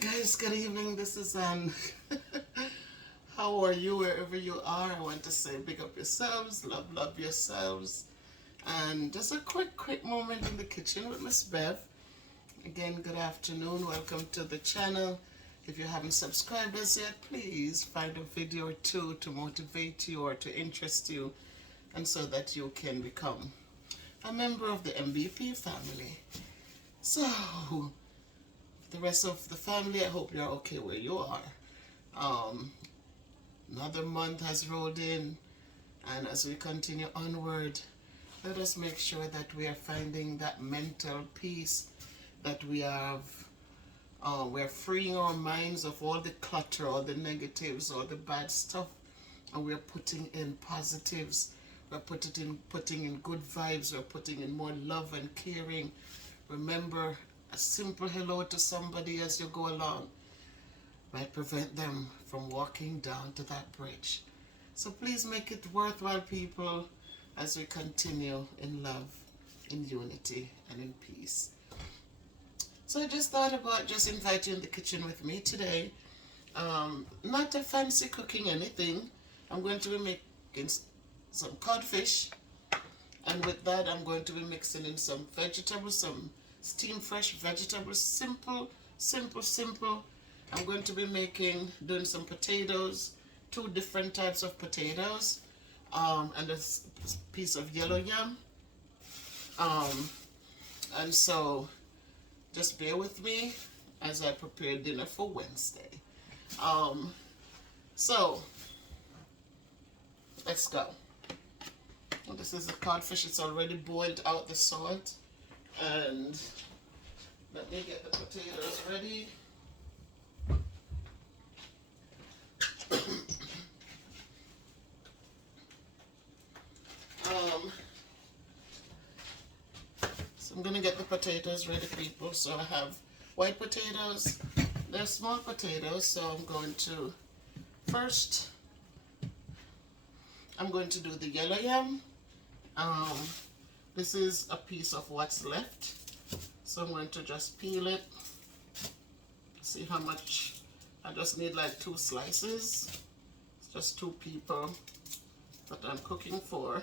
guys, good evening. This is how are you wherever you are? I want to say big up yourselves, love yourselves. And just a quick moment in the kitchen with Miss Bev. Again, good afternoon. Welcome to the channel. If you haven't subscribed as yet, please find a video or two to motivate you or to interest you, and so that you can become a member of the MVP family. So, the rest of the family, I hope you're okay where you are. Another month has rolled in, and as we continue onward, let us make sure that we are finding that mental peace, that we're freeing our minds of all the clutter, all the negatives, all the bad stuff, and we're putting in positives. We're putting in good vibes. We're putting in more love and caring. Remember, a simple hello to somebody as you go along might prevent them from walking down to that bridge. So please make it worthwhile, people, as we continue in love, in unity, and in peace. So I just thought about just invite you in the kitchen with me today. Not a fancy cooking anything. I'm going to be making some codfish, and with that I'm going to be mixing in some vegetables, some steamed fresh vegetables. Simple. I'm going to be doing some potatoes, 2 different types of potatoes, and a piece of yellow yam. And so just bear with me as I prepare dinner for Wednesday. So let's go. This is the codfish. It's already boiled out the salt, and let me get the potatoes ready. So I'm gonna get the potatoes ready, people. So I have white potatoes. They're small potatoes, so I'm going to do the yellow yam. This is a piece of what's left, so I'm going to just peel it. See how much. I just need like 2 slices. It's just 2 people that I'm cooking for,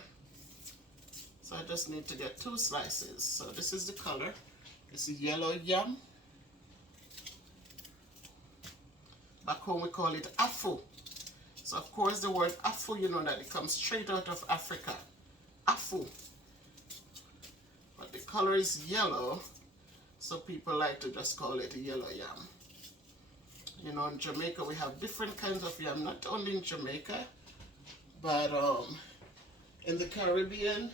so I just need to get 2 slices. So this is the color. This is yellow yam. Back home we call it afu. So of course the word afu, you know that it comes straight out of Africa. Afu. But the color is yellow, so people like to just call it a yellow yam. You know, in Jamaica we have different kinds of yam, not only in Jamaica, but in the Caribbean,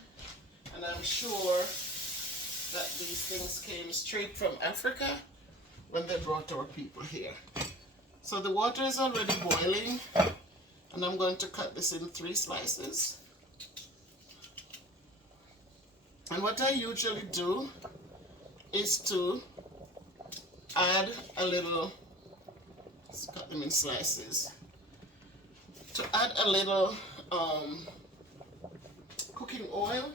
and I'm sure that these things came straight from Africa when they brought our people here. So the water is already boiling, and I'm going to cut this in 3 slices. And what I usually do is to add a little, let's cut them in slices, to add a little cooking oil.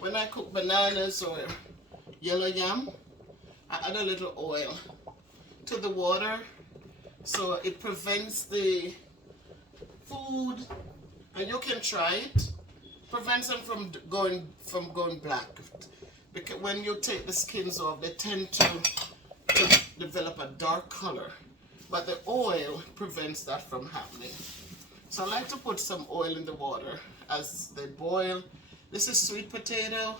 When I cook bananas or yellow yam, I add a little oil to the water, so it prevents the food, and you can try it, prevents them from going black. Because when you take the skins off, they tend to develop a dark color, but the oil prevents that from happening. So I like to put some oil in the water as they boil. This is sweet potato.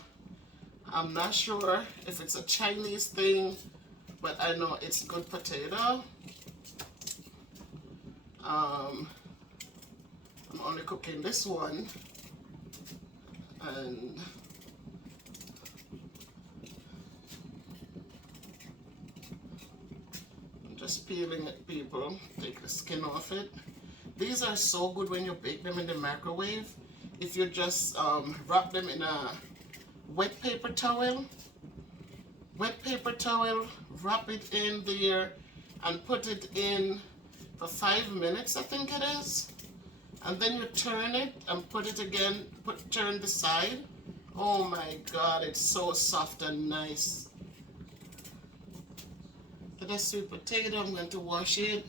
I'm not sure if it's a Chinese thing, but I know it's good potato. I'm only cooking this one, and I'm just peeling it, people. Take the skin off it. These are so good when you bake them in the microwave. If you just wrap them in a wet paper towel, wrap it in there and put it in for 5 minutes, I think it is, and then you turn it and put it again, turn the side. Oh my God, it's so soft and nice. the sweet potato, I'm going to wash it.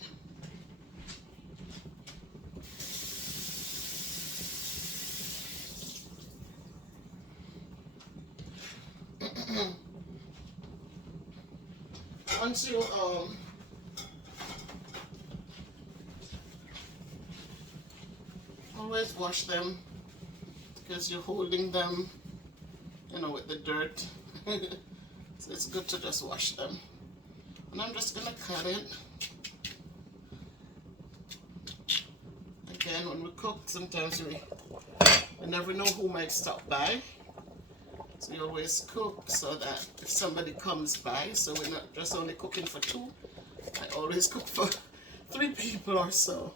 Once you always wash them, because you're holding them, you know, with the dirt. So it's good to just wash them. And I'm just gonna cut it. Again, when we cook, sometimes we never know who might stop by. So you always cook so that if somebody comes by, so we're not just only cooking for 2, I always cook for 3 people or so.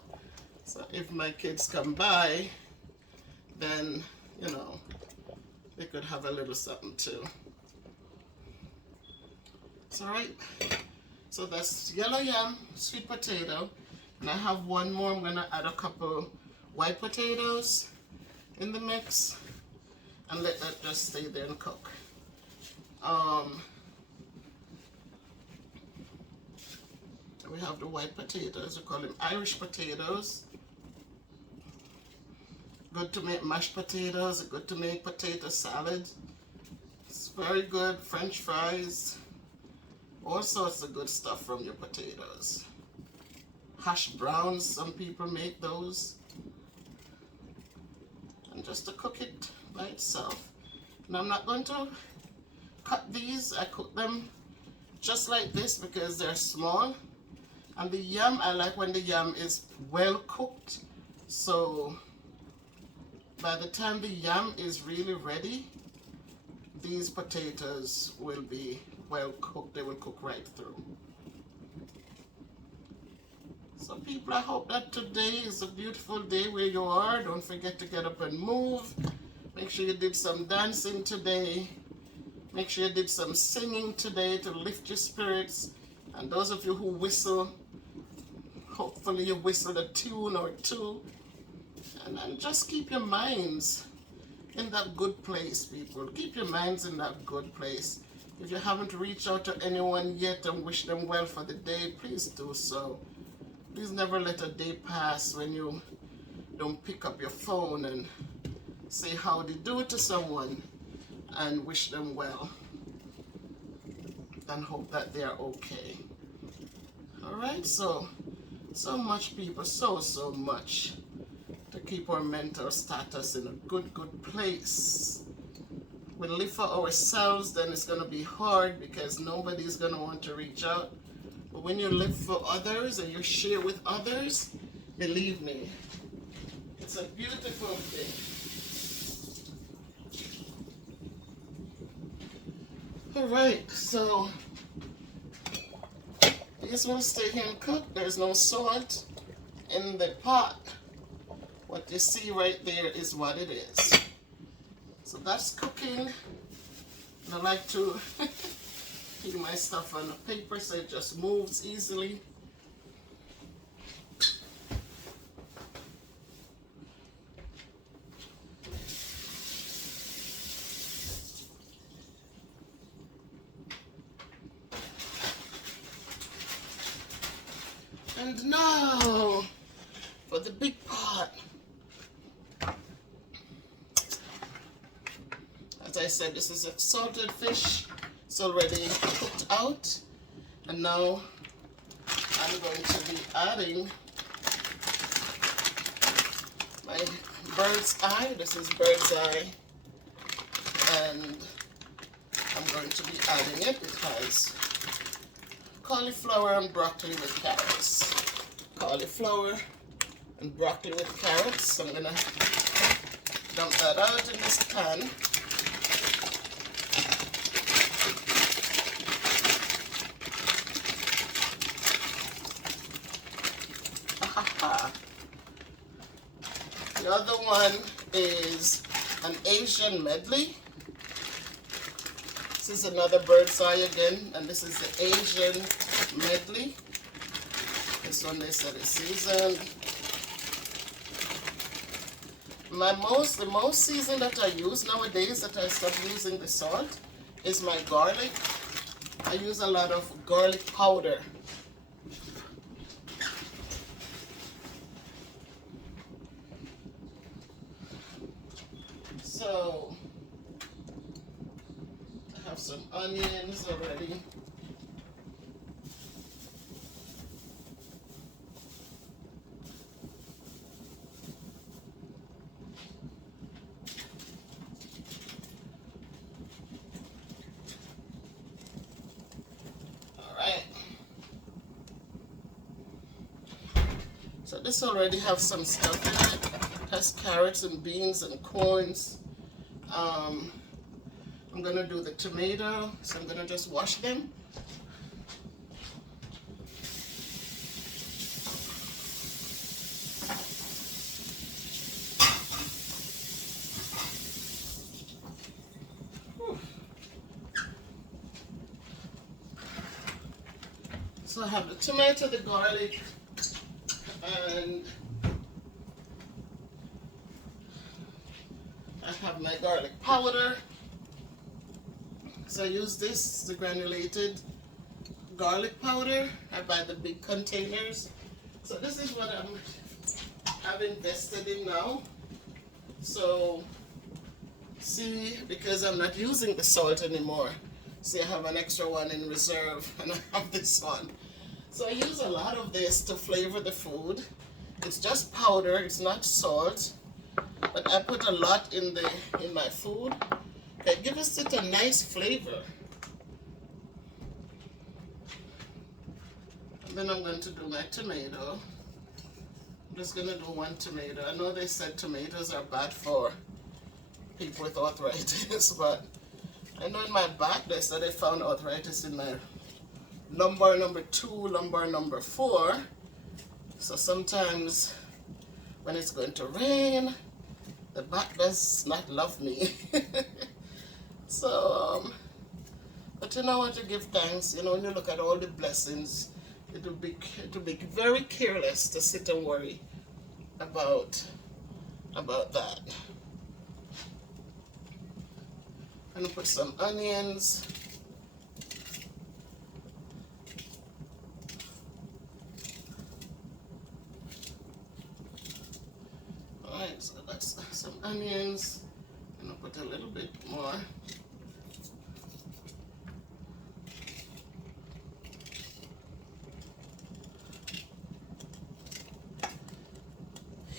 So if my kids come by, then, you know, they could have a little something too. So right, so that's yellow yam, sweet potato, and I have one more. I'm gonna add a couple white potatoes in the mix and let that just stay there and cook. We have the white potatoes, we call them Irish potatoes. Good to make mashed potatoes, good to make potato salad. It's very good, French fries, all sorts of good stuff from your potatoes. Hash browns, some people make those. And just to cook it by itself. And I'm not going to cut these, I cook them just like this because they're small. And the yam, I like when the yam is well cooked. So by the time the yam is really ready, these potatoes will be well cooked. They will cook right through. So people, I hope that today is a beautiful day where you are. Don't forget to get up and move. Make sure you did some dancing today. Make sure you did some singing today to lift your spirits. And those of you who whistle, hopefully you whistled a tune or 2. And just keep your minds in that good place, people. Keep your minds in that good place. If you haven't reached out to anyone yet and wish them well for the day, please do so. Please never let a day pass when you don't pick up your phone and say howdy do to someone and wish them well and hope that they are okay. Alright, so much, people, so much to keep our mental status in a good place. We live for ourselves, then it's going to be hard because nobody's going to want to reach out. But when you live for others and you share with others, believe me, it's a beautiful thing. Alright, so these will stay here and cook. There's no salt in the pot. What you see right there is what it is. So that's cooking. And I like to keep my stuff on the paper so it just moves easily. And now for the big pot. As I said, this is a salted fish. It's already cooked out. And now I'm going to be adding my bird's eye. This is bird's eye. And I'm going to be adding it. It has cauliflower and broccoli with carrots. Cauliflower and broccoli with carrots. So I'm going to dump that out in this pan. The other one is an Asian medley. This is another bird's eye again, and this is the Asian medley. This one they said is seasoned. The most seasoned that I use nowadays, that I stopped using the salt, is my garlic. I use a lot of garlic powder. So I have some onions already. So this already have some stuff in it. It has carrots and beans and corns. I'm gonna do the tomato, so I'm gonna just wash them. So I have the tomato, the garlic, and I have my garlic powder. So I use this, the granulated garlic powder. I buy the big containers. So this is what I've invested in now. So see, because I'm not using the salt anymore. See, I have an extra one in reserve, and I have this one. So I use a lot of this to flavor the food. It's just powder, it's not salt, but I put a lot in my food. It gives it a nice flavor. And then I'm going to do my tomato. I'm just going to do one tomato. I know they said tomatoes are bad for people with arthritis, but I know in my back they said they found arthritis in my lumbar number 2, lumbar number 4. So sometimes when it's going to rain, the back does not love me. So, but you know what, to give thanks. You know, when you look at all the blessings, it will be very careless to sit and worry about that. I'm gonna put some onions. Alright, so that's some onions. I'm gonna put a little bit more.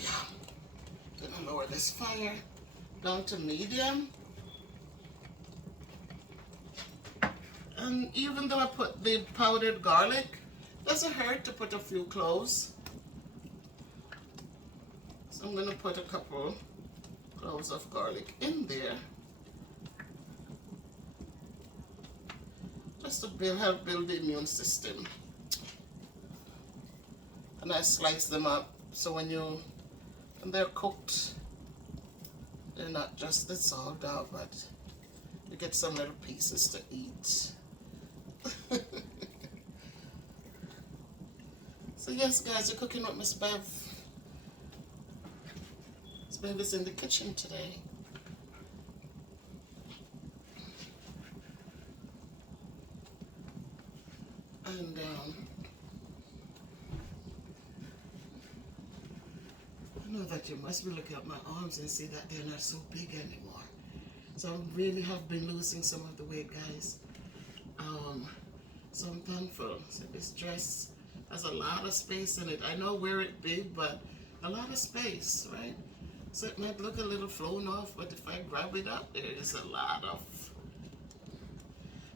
Yeah. Gonna lower this fire down to medium. And even though I put the powdered garlic, it doesn't hurt to put a few cloves. So I'm going to put a couple cloves of garlic in there, just to help build the immune system. And I slice them up so when they're cooked, they're not just dissolved out, but you get some little pieces to eat. So yes, guys, you're cooking with Miss Bev. Miss Bev is in the kitchen today. And I know that you must be looking at my arms and see that they're not so big anymore. So I really have been losing some of the weight, guys. So I'm thankful. So this dress has a lot of space in it. I know I wear it big, but a lot of space, right? So it might look a little flown off, but if I grab it up, there is a lot of...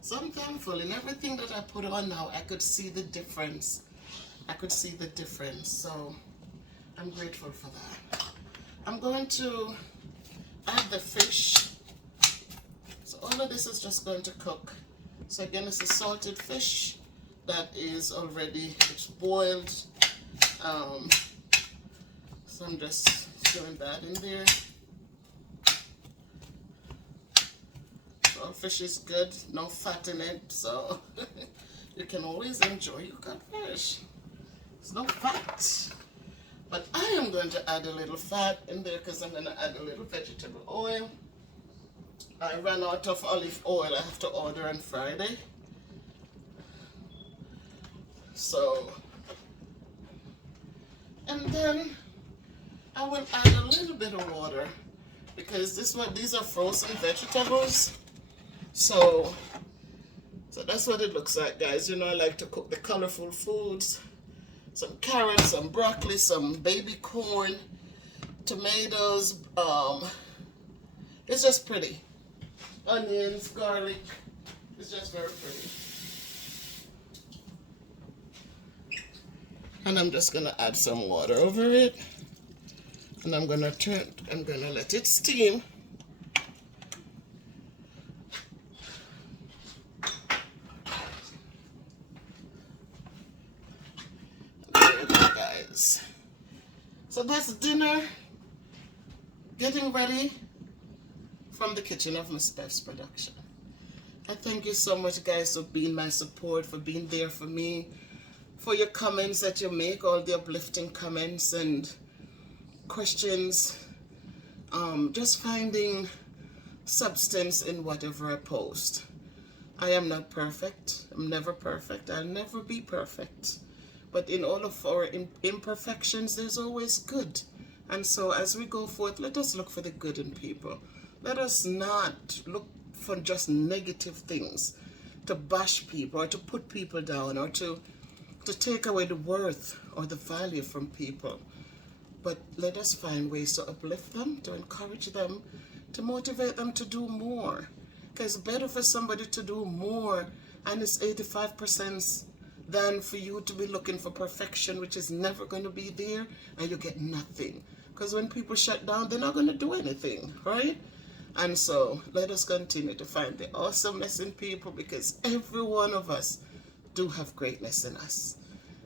So I'm thankful. In everything that I put on now, I could see the difference. I could see the difference. So I'm grateful for that. I'm going to add the fish. So all of this is just going to cook. So again, it's a salted fish that is already, it's boiled. So I'm just throwing that in there. So fish is good, no fat in it, so you can always enjoy your good fish. There's no fat. But I am going to add a little fat in there because I'm going to add a little vegetable oil. I ran out of olive oil. I have to order on Friday. So, and then I will add a little bit of water because these are frozen vegetables. So that's what it looks like, guys. You know, I like to cook the colorful foods. Some carrots, some broccoli, some baby corn, tomatoes. It's just pretty. Onions, garlic. It's just very pretty. And I'm just gonna add some water over it. And I'm gonna let it steam. There you go, guys. So that's dinner getting ready from the kitchen of Miss Bev's production. I thank you so much, guys, for being my support, for being there for me, for your comments that you make, all the uplifting comments and questions, just finding substance in whatever I post. I am not perfect. I'm never perfect. I'll never be perfect. But in all of our imperfections, there's always good. And so as we go forth, let us look for the good in people. Let us not look for just negative things, to bash people or to put people down or to take away the worth or the value from people. But let us find ways to uplift them, to encourage them, to motivate them to do more. Because it's better for somebody to do more and it's 85% than for you to be looking for perfection, which is never going to be there, and you get nothing. Because when people shut down, they're not going to do anything, right? And so let us continue to find the awesomeness in people, because every one of us do have greatness in us.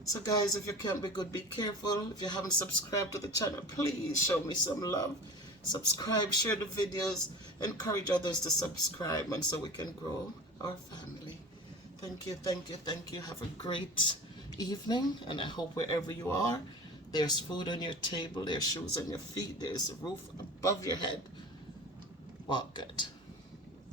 So guys, if you can't be good, be careful. If you haven't subscribed to the channel, please show me some love. Subscribe, share the videos, encourage others to subscribe, and so we can grow our family. Thank you, thank you, thank you. Have a great evening, and I hope wherever you are, there's food on your table, there's shoes on your feet, there's a roof above your head. Walk good.